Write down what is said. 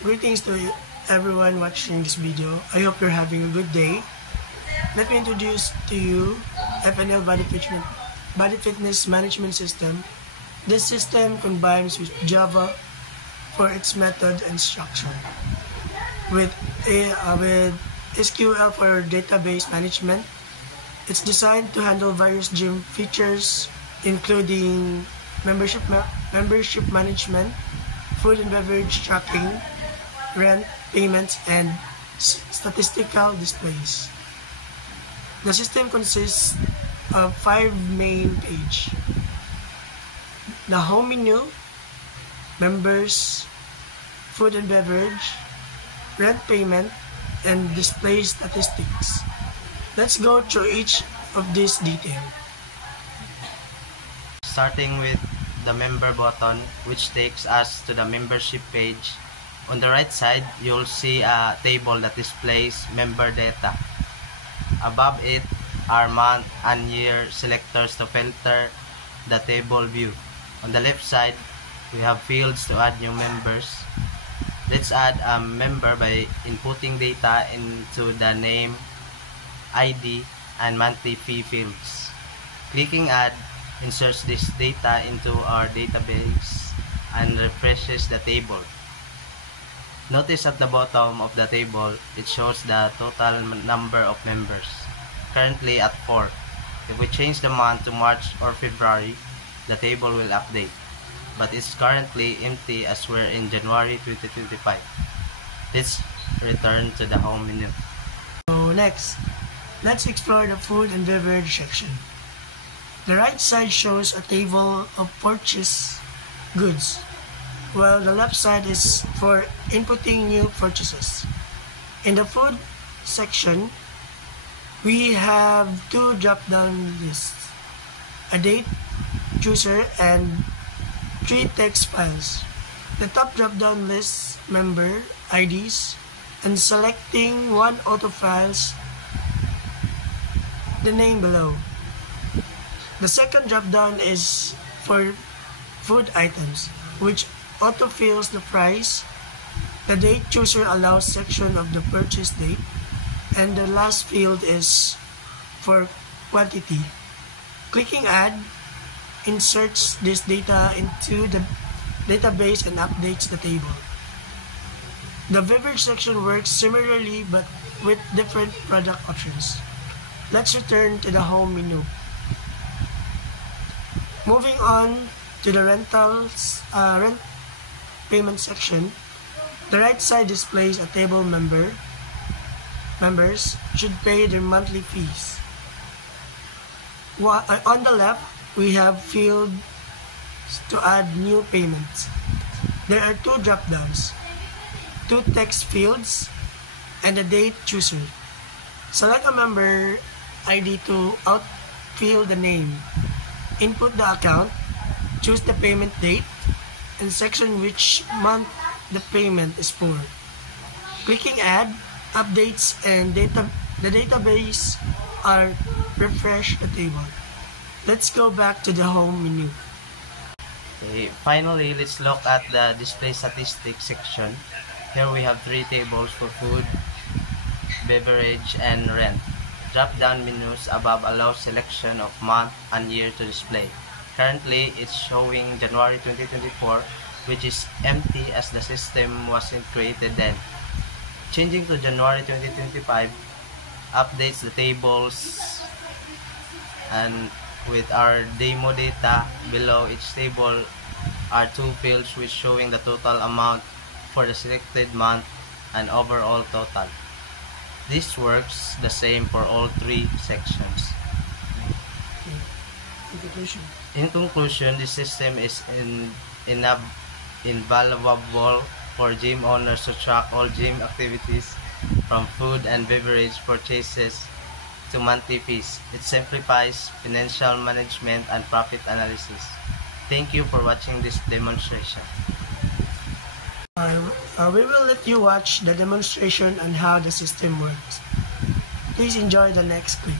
Greetings to everyone watching this video. I hope you're having a good day. Let me introduce to you FNL Body Fitness Management System. This system combines with Java for its method and structure, with SQL for database management. It's designed to handle various gym features, including membership management, food and beverage tracking, rent, payments, and statistical displays. The system consists of 5 main pages: the home menu, members, food and beverage, rent payment, and display statistics. Let's go through each of these details. Starting with the member button, which takes us to the membership page. On the right side, you'll see a table that displays member data. Above it are month and year selectors to filter the table view. On the left side, we have fields to add new members. Let's add a member by inputting data into the name, ID, and monthly fee fields. Clicking Add inserts this data into our database and refreshes the table. Notice at the bottom of the table, it shows the total number of members, currently at 4. If we change the month to March or February, the table will update, but it's currently empty as we're in January 2025. Let's return to the home menu. So next, let's explore the food and beverage section. The right side shows a table of purchased goods, while the left side is for inputting new purchases. In the food section, we have 2 drop-down lists: a date chooser and 3 text files. The top drop-down lists member IDs, and selecting one auto files the name below. The second drop-down is for food items, which auto-fills the price. The date chooser allows section of the purchase date, and the last field is for quantity. Clicking Add inserts this data into the database and updates the table. The beverage section works similarly but with different product options. Let's return to the home menu. Moving on to the rent payment section, the right side displays a table members should pay their monthly fees. On the left, we have fields to add new payments. There are 2 drop-downs, 2 text fields, and a date chooser. Select a member ID to outfill the name. Input the account, choose the payment date, and section which month the payment is for. Clicking Add updates and the database are refresh the table. Let's go back to the home menu. Okay, finally, let's look at the display statistics section. Here we have 3 tables for food, beverage, and rent. Drop-down menus above allow selection of month and year to display. Currently, it's showing January 2024, which is empty as the system wasn't created then. Changing to January 2025 updates the tables, and with our demo data below each table are 2 fields which showing the total amount for the selected month and overall total. This works the same for all 3 sections. In conclusion, this system is invaluable for gym owners to track all gym activities, from food and beverage purchases to monthly fees. It simplifies financial management and profit analysis. Thank you for watching this demonstration. We will let you watch the demonstration on how the system works. Please enjoy the next clip.